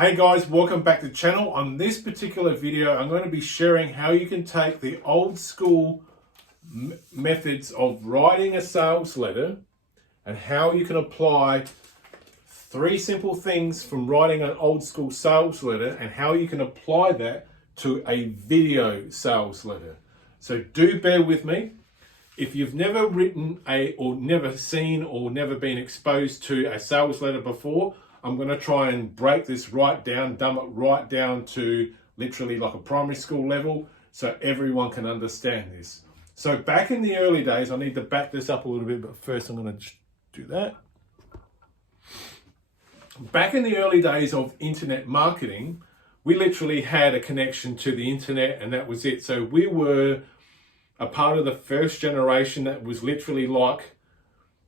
Hey guys, welcome back to the channel. On this particular video, I'm going to be sharing how you can take the old school methods of writing a sales letter and how you can apply 3 simple things from writing an old school sales letter and how you can apply that to a video sales letter. So do bear with me. If you've never written or never seen or never been exposed to a sales letter before, I'm going to try and break this right down, dumb it right down to literally like a primary school level so everyone can understand this. So back in the early days, I need to back this up a little bit, but first I'm going to do that. Back in the early days of internet marketing, we literally had a connection to the internet and that was it. So we were a part of the first generation that was literally like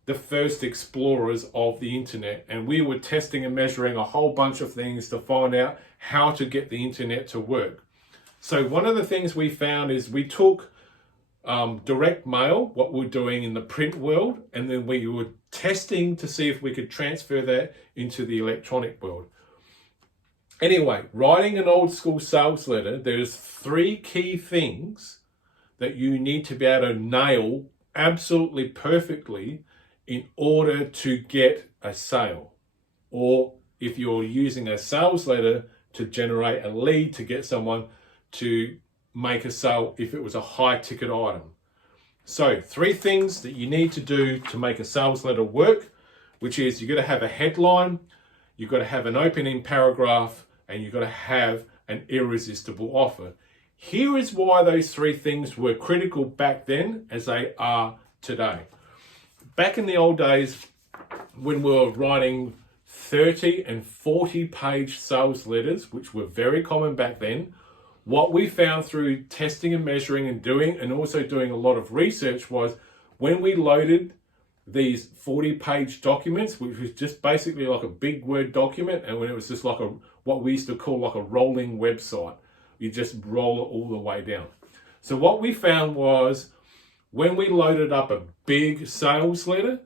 the first explorers of the internet, and we were testing and measuring a whole bunch of things to find out how to get the internet to work. So one of the things we found is we took direct mail, what we're doing in the print world, and then we were testing to see if we could transfer that into the electronic world. Anyway, writing an old school sales letter, there's 3 key things that you need to be able to nail absolutely perfectly in order to get a sale, or if you're using a sales letter to generate a lead to get someone to make a sale if it was a high ticket item. So 3 things that you need to do to make a sales letter work, which is you've got to have a headline, you've got to have an opening paragraph, and you've got to have an irresistible offer. Here is why those 3 things were critical back then as they are today. Back in the old days, when we were writing 30 and 40 page sales letters, which were very common back then, what we found through testing and measuring and doing, and also doing a lot of research, was when we loaded these 40 page documents, which was just basically like a big Word document, and when it was just like what we used to call like a rolling website, you just roll it all the way down. So what we found was, when we loaded up a big sales letter,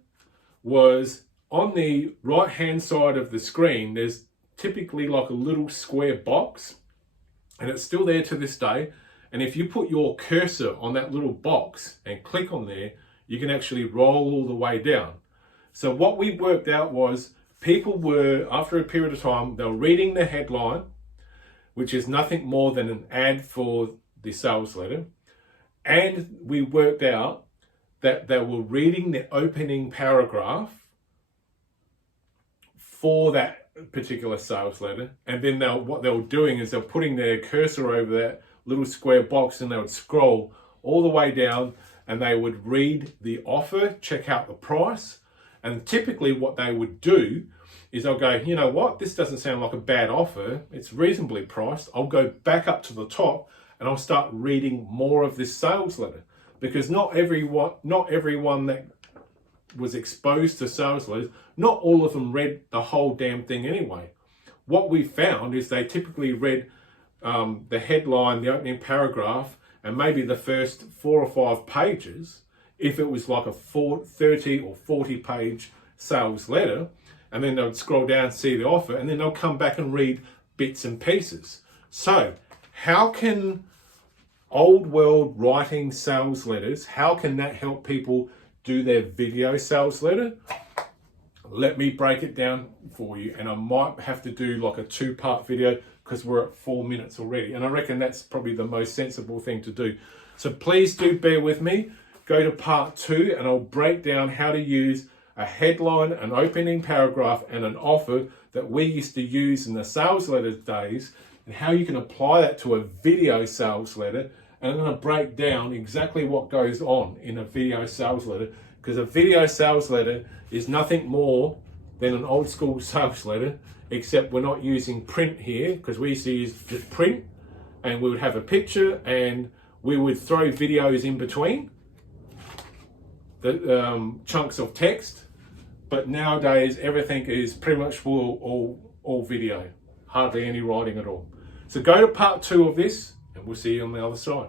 was on the right hand side of the screen, there's typically like a little square box, and it's still there to this day. And if you put your cursor on that little box and click on there, you can actually roll all the way down. So what we worked out was people were, after a period of time, they were reading the headline, which is nothing more than an ad for the sales letter. And we worked out that they were reading the opening paragraph for that particular sales letter. And then what they were doing is they're putting their cursor over that little square box, and they would scroll all the way down and they would read the offer, check out the price. And typically what they would do is they'll go, you know what, this doesn't sound like a bad offer. It's reasonably priced. I'll go back up to the top and I'll start reading more of this sales letter, because not everyone that was exposed to sales letters, not all of them read the whole damn thing anyway. What we found is they typically read the headline, the opening paragraph, and maybe the first 4 or 5 pages, if it was like a 30 or 40 page sales letter, and then they'll scroll down, see the offer, and then they'll come back and read bits and pieces. So how can old world writing sales letters, how can that help people do their video sales letter? Let me break it down for you, and I might have to do like a 2-part video because we're at 4 minutes already, and I reckon that's probably the most sensible thing to do. So please do bear with me. Go to part 2 and I'll break down how to use a headline, an opening paragraph, and an offer that we used to use in the sales letter days, and how you can apply that to a video sales letter. And I'm going to break down exactly what goes on in a video sales letter, because a video sales letter is nothing more than an old school sales letter, except we're not using print here, because we used to use just print, and we would have a picture and we would throw videos in between the chunks of text. But nowadays everything is pretty much all video, hardly any writing at all. So go to part 2 of this, and we'll see you on the other side.